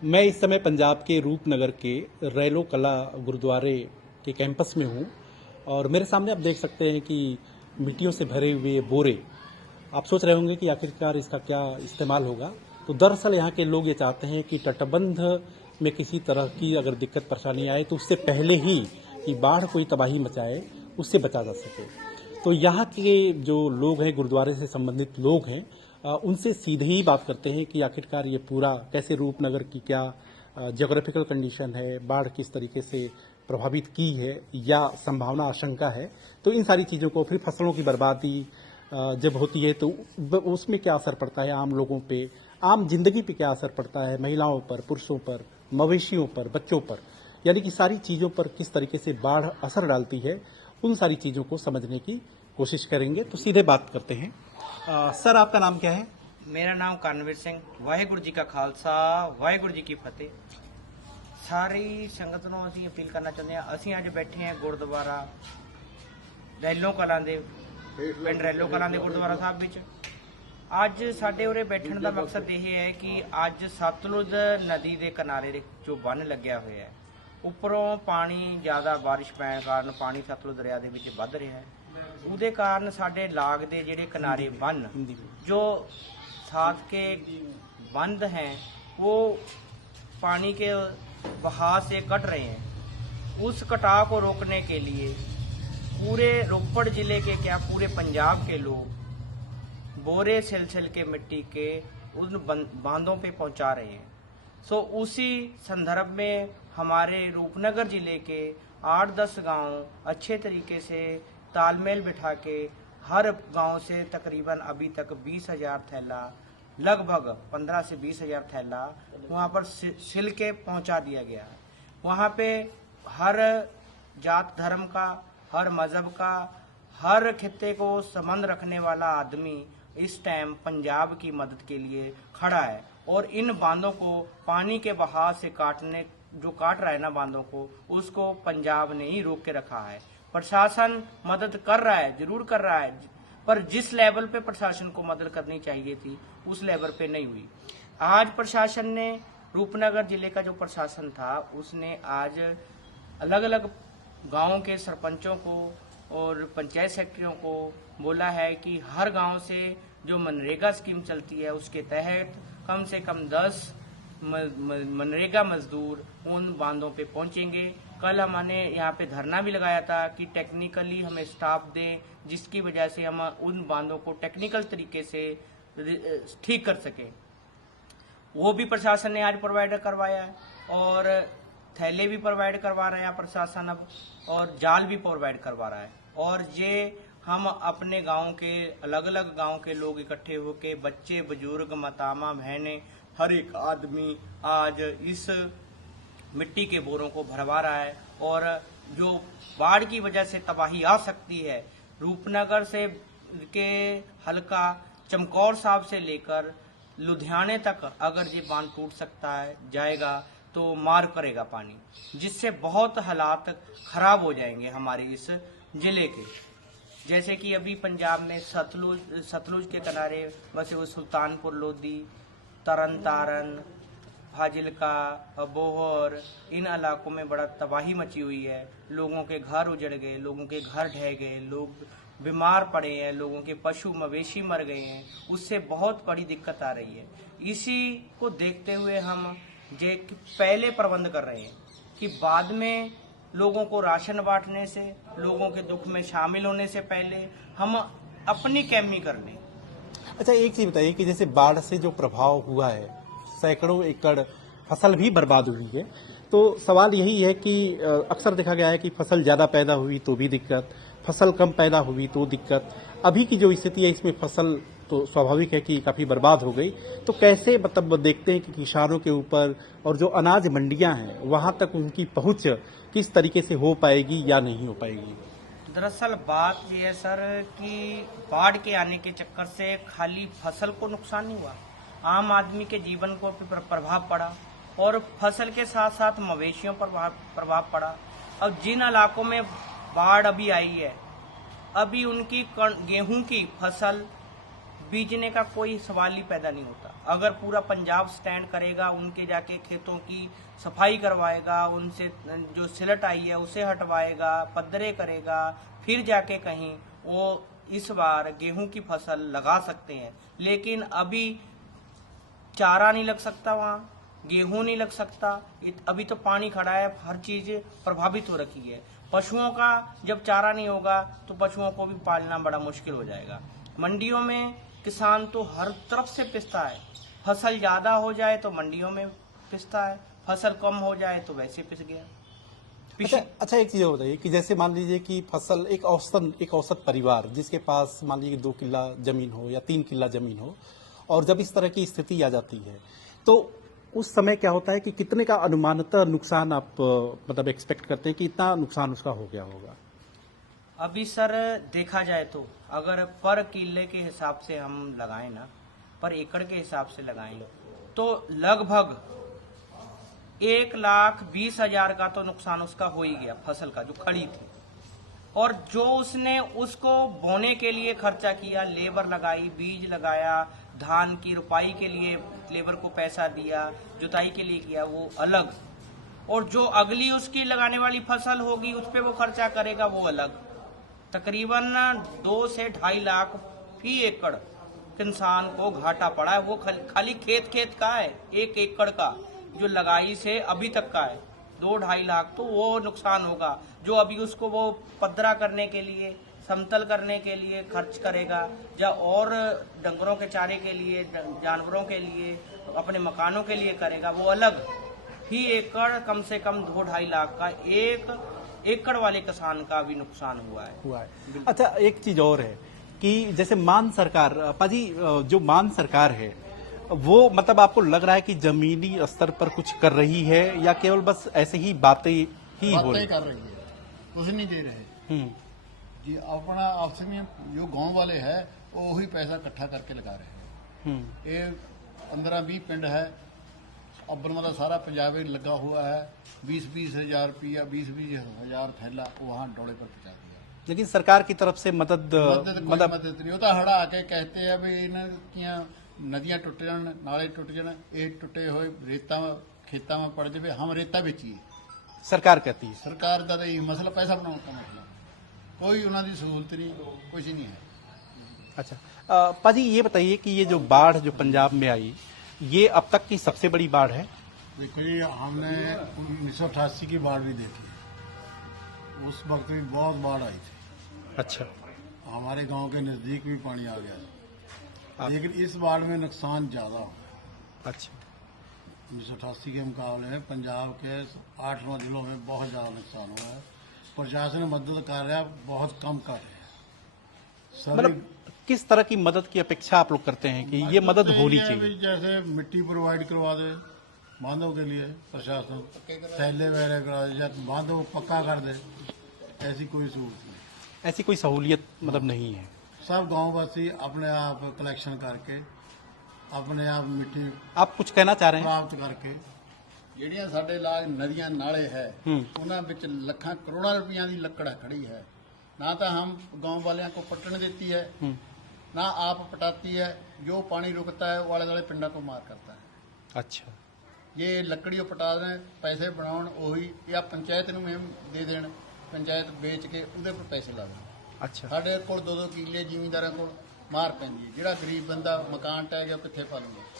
मैं इस समय पंजाब के रूपनगर के रैलो कला गुरुद्वारे के कैंपस में हूँ और मेरे सामने आप देख सकते हैं कि मिट्टियों से भरे हुए बोरे। आप सोच रहे होंगे कि आखिरकार इसका क्या इस्तेमाल होगा। तो दरअसल यहाँ के लोग ये चाहते हैं कि तटबंध में किसी तरह की अगर दिक्कत परेशानी आए तो उससे पहले ही कि बाढ़ कोई तबाही मचाए उससे बचा जा सके। तो यहाँ के जो लोग हैं, गुरुद्वारे से संबंधित लोग हैं, उनसे सीधे ही बात करते हैं कि आखिरकार ये पूरा कैसे, रूपनगर की क्या ज्योग्राफिकल कंडीशन है, बाढ़ किस तरीके से प्रभावित की है या संभावना आशंका है। तो इन सारी चीज़ों को, फिर फसलों की बर्बादी जब होती है तो उसमें क्या असर पड़ता है आम लोगों पे, आम जिंदगी पे क्या असर पड़ता है, महिलाओं पर, पुरुषों पर, मवेशियों पर, बच्चों पर, यानी कि सारी चीज़ों पर किस तरीके से बाढ़ असर डालती है, उन सारी चीज़ों को समझने की कोशिश करेंगे। तो सीधे बात करते हैं। सर, आपका नाम क्या है? मेरा नाम कर्नवीर सिंह। वाहेगुरु जी का खालसा, वाहेगुरु जी की फतेह। ਸਾਰੀ ਸੰਗਤ ਨੂੰ ਅਸੀਂ ਅਪੀਲ ਕਰਨਾ ਚਾਹੁੰਦੇ ਹਾਂ। ਅਸੀਂ ਅੱਜ ਬੈਠੇ ਹਾਂ ਗੁਰਦੁਆਰਾ ਰੈਲੋ ਕਲਾਂ ਦੇ ਪਿੰਡ ਰੈਲੋ ਕਲਾਂ ਦੇ ਗੁਰਦੁਆਰਾ ਸਾਹਿਬ ਵਿੱਚ। ਅੱਜ ਸਾਡੇ ਉਰੇ ਬੈਠਣ ਦਾ ਮਕਸਦ ਇਹ ਹੈ ਕਿ ਅੱਜ ਸਤਲੁਜ ਨਦੀ ਦੇ ਕਿਨਾਰੇ ਜੋ ਬੰਨ ਲੱਗਿਆ ਹੋਇਆ ਹੈ, ਉੱਪਰੋਂ ਪਾਣੀ ਜ਼ਿਆਦਾ ਬਾਰਿਸ਼ ਪੈਣ ਕਾਰਨ ਪਾਣੀ ਸਤਲੁਜ ਦਰਿਆ ਦੇ ਵਿੱਚ ਵੱਧ ਰਿਹਾ ਹੈ। ਉਹਦੇ ਕਾਰਨ ਸਾਡੇ ਲਾਗ ਦੇ ਜਿਹੜੇ ਕਿਨਾਰੇ ਬੰਨ जो साथ के बंद हैं वो पानी के बहाव से कट रहे हैं। उस कटाव को रोकने के लिए पूरे रोपड़ जिले के क्या पूरे पंजाब के लोग बोरे सिलसिल के मिट्टी के उन बांधों पे पहुंचा रहे हैं। सो उसी संदर्भ में हमारे रूपनगर जिले के 8-10 गांव अच्छे तरीके से तालमेल बिठा के हर गांव से तकरीबन अभी तक 20,000 थैला, लगभग 15 से 20,000 थैला वहां पर सिल के पहुंचा दिया गया है। वहां पे हर जात धर्म का, हर मजहब का, हर खित्ते को संबंध रखने वाला आदमी इस टाइम पंजाब की मदद के लिए खड़ा है और इन बांधों को पानी के बहाव से काट रहा है ना बांधों को, उसको पंजाब ने ही रोक के रखा है। प्रशासन मदद कर रहा है, जरूर कर रहा है, पर जिस लेवल पे प्रशासन को मदद करनी चाहिए थी उस लेवल पे नहीं हुई। आज प्रशासन ने, रूपनगर जिले का जो प्रशासन था उसने आज अलग अलग गांवों के सरपंचों को और पंचायत सेक्रेटरियों को बोला है कि हर गांव से जो मनरेगा स्कीम चलती है उसके तहत कम से कम 10 मनरेगा मजदूर उन बांधों पे पहुंचेंगे। कल हमने यहाँ पे धरना भी लगाया था कि टेक्निकली हमें स्टाफ दें, जिसकी वजह से हम उन बांधों को टेक्निकल तरीके से ठीक कर सकें। वो भी प्रशासन ने आज प्रोवाइड करवाया है और थैले भी प्रोवाइड करवा रहे हैं प्रशासन अब, और जाल भी प्रोवाइड करवा रहा है। और ये हम अपने गांव के, अलग अलग गांव के लोग इकट्ठे होके, बच्चे, बुजुर्ग, माताएं, बहनें, हर एक आदमी आज इस मिट्टी के बोरों को भरवा रहा है। और जो बाढ़ की वजह से तबाही आ सकती है, रूपनगर से के हल्का चमकौर साहब से लेकर लुधियाने तक अगर ये बांध टूट सकता है जाएगा तो मार करेगा पानी, जिससे बहुत हालात खराब हो जाएंगे हमारे इस जिले के। जैसे कि अभी पंजाब में सतलुज के किनारे वैसे वो सुल्तानपुर लोधी, तरन तारन, फाजिलका, बोहर, इन इलाकों में बड़ा तबाही मची हुई है। लोगों के घर उजड़ गए, लोगों के घर ढह गए, लोग बीमार पड़े हैं, लोगों के पशु मवेशी मर गए हैं। उससे बहुत बड़ी दिक्कत आ रही है। इसी को देखते हुए हम जे पहले प्रबंध कर रहे हैं कि बाद में लोगों को राशन बांटने से, लोगों के दुख में शामिल होने से पहले हम अपनी कैमी कर लें। अच्छा, एक चीज बताइए कि जैसे बाढ़ से जो प्रभाव हुआ है, सैकड़ों एकड़ फसल भी बर्बाद हुई है, तो सवाल यही है कि अक्सर देखा गया है कि फसल ज्यादा पैदा हुई तो भी दिक्कत, फसल कम पैदा हुई तो दिक्कत। अभी की जो स्थिति है इसमें फसल तो स्वाभाविक है कि काफी बर्बाद हो गई। तो कैसे मतलब देखते हैं कि किसानों के ऊपर और जो अनाज मंडियां हैं वहां तक उनकी पहुंच किस तरीके से हो पाएगी या नहीं हो पाएगी? दरअसल बात यह है सर कि बाढ़ के आने के चक्कर से खाली फसल को नुकसान नहीं हुआ, आम आदमी के जीवन को प्रभाव पड़ा और फसल के साथ साथ मवेशियों पर प्रभाव पड़ा। अब जिन इलाकों में बाढ़ अभी आई है, अभी उनकी गेहूं की फसल बीजने का कोई सवाल ही पैदा नहीं होता। अगर पूरा पंजाब स्टैंड करेगा, उनके जाके खेतों की सफाई करवाएगा, उनसे जो सिलट आई है उसे हटवाएगा, पद्धरे करेगा, फिर जाके कहीं वो इस बार गेहूं की फसल लगा सकते हैं। लेकिन अभी चारा नहीं लग सकता, वहाँ गेहूं नहीं लग सकता, अभी तो पानी खड़ा है, हर चीज प्रभावित हो रखी है। पशुओं का जब चारा नहीं होगा तो पशुओं को भी पालना बड़ा मुश्किल हो जाएगा। मंडियों में किसान तो हर तरफ से पिसता है, फसल ज्यादा हो जाए तो मंडियों में पिसता है, फसल कम हो जाए तो वैसे पिस गया। अच्छा, एक चीज और बताइए कि जैसे मान लीजिए कि फसल एक औसत परिवार जिसके पास मान लीजिए 2 किल्ला जमीन हो या 3 किल्ला जमीन हो, और जब इस तरह की स्थिति आ जाती है तो उस समय क्या होता है कि कितने का अनुमानतः नुकसान आप मतलब एक्सपेक्ट करते हैं कि इतना नुकसान उसका हो गया होगा? अभी सर देखा जाए तो अगर पर किले के हिसाब से हम लगाएं ना, पर एकड़ के हिसाब से लगाएं तो लगभग 1,20,000 का तो नुकसान उसका हो ही गया, फसल का जो खड़ी थी। और जो उसने उसको बोने के लिए खर्चा किया, लेबर लगाई, बीज लगाया, धान की रुपाई के लिए लेबर को पैसा दिया, जुताई के लिए किया, वो अलग। और जो अगली उसकी लगाने वाली फसल होगी उस पर वो खर्चा करेगा, वो अलग। तकरीबन 2 से 2.5 लाख फी एकड़ किसान को घाटा पड़ा है। वो खाली खेत का है, 1 एकड़ का जो लगाई से अभी तक का है, 2-2.5 लाख तो वो नुकसान होगा। जो अभी उसको वो पद्धरा करने के लिए, समतल करने के लिए खर्च करेगा, या और डंगरों के चारे के लिए, जानवरों के लिए, अपने मकानों के लिए करेगा, वो अलग। फी एकड़ कम से कम 2-2.5 लाख का 1 एकड़ वाले किसान का भी नुकसान हुआ है। अच्छा, एक चीज और है कि जैसे मान सरकार, पाजी जो मान सरकार है वो मतलब आपको लग रहा है कि जमीनी स्तर पर कुछ कर रही है या केवल बस ऐसे ही बातें ही हो रही कर रही है, कुछ नहीं दे रहे जी। अपना आपस में जो गांव वाले है वो ही पैसा इकट्ठा करके लगा रहे हैं। ये 15-20 पिंड है, अब्बल मतलब सारा पंजाब में लगा हुआ है। 20-20 हजार रुपया, 20-20 हजार थैला वहाँ डोले पर पहुंचा दिया। लेकिन सरकार की तरफ से मदद मदद नहीं होता। हड़ा आके कहते हैं भी इन्हों नदियां टुट जान, नाले टुट जान, ये टुटे हुए रेता खेता में पड़ जाए, हम रेता बेचिए। सरकार कहती है सरकार का तो यही मसला, पैसा बनाने का मसला, कोई उन्होंने सहूलत नहीं, कुछ नहीं है। अच्छा, पाजी ये बताइए कि ये जो बाढ़ जो पंजाब में आई, ये अब तक की सबसे बड़ी बाढ़ है? देखो ये हमने 1988 की बाढ़ भी देखी, उस वक्त भी बहुत बाढ़ आई थी। अच्छा, हमारे गांव के नजदीक भी पानी आ गया, लेकिन इस बाढ़ में नुकसान ज्यादा हो। अच्छा, 1988 के मुकाबले में पंजाब के 8-9 जिलों में बहुत ज्यादा नुकसान हुआ है। प्रशासन मदद कर रहा है, बहुत कम कर रहे हैं। मतलब किस तरह की मदद की अपेक्षा आप लोग करते हैं कि ये मदद होनी चाहिए? जैसे मिट्टी प्रोवाइड करवा दे बांधों के लिए, प्रशासन थैले वगैरह करा दे, या बांधों पक्का कर दे, ऐसी कोई सहूलत नहीं। ऐसी कोई सहूलियत मतलब नहीं है? सब गांववासी अपने आप कलेक्शन करके, अपने आप मिट्टी आप कुछ कहना चाह रहे हैं? प्राप्त करके, ਜਿਹੜੀਆਂ ਸਾਡੇ ਲਾਗ ਨਦੀਆਂ ਨਾਲੇ ਹੈ ਉਹਨਾਂ ਵਿੱਚ ਲੱਖਾਂ ਕਰੋੜਾਂ ਰੁਪਈਆਂ ਦੀ ਲੱਕੜ ਖੜੀ है। ना तो हम गांव वालियों को पटन देती है, ना आप पटाती है। जो पानी रुकता है वो आले दुआले पिंडा को मार करता है। अच्छा, ये लकड़ी पटा दें, पैसे बनाउण ਉਹੀ, या पंचायत ਨੂੰ हम दे देण, पंचायत बेच के ਉਹਦੇ पर पैसे ला देਣ। अच्छा, ਸਾਡੇ ਕੋਲ 2-2 ਕਿੱਲੇ ਜ਼ਿਮੀਂਦਾਰਾਂ ਕੋਲ ਮਾਰ ਪੈਂਦੀ ਹੈ। ਜਿਹੜਾ ਗਰੀਬ ਬੰਦਾ ਮਕਾਨ ਟਹਿ ਗਿਆ ਕਿੱਥੇ ਪਾਲੂਗਾ।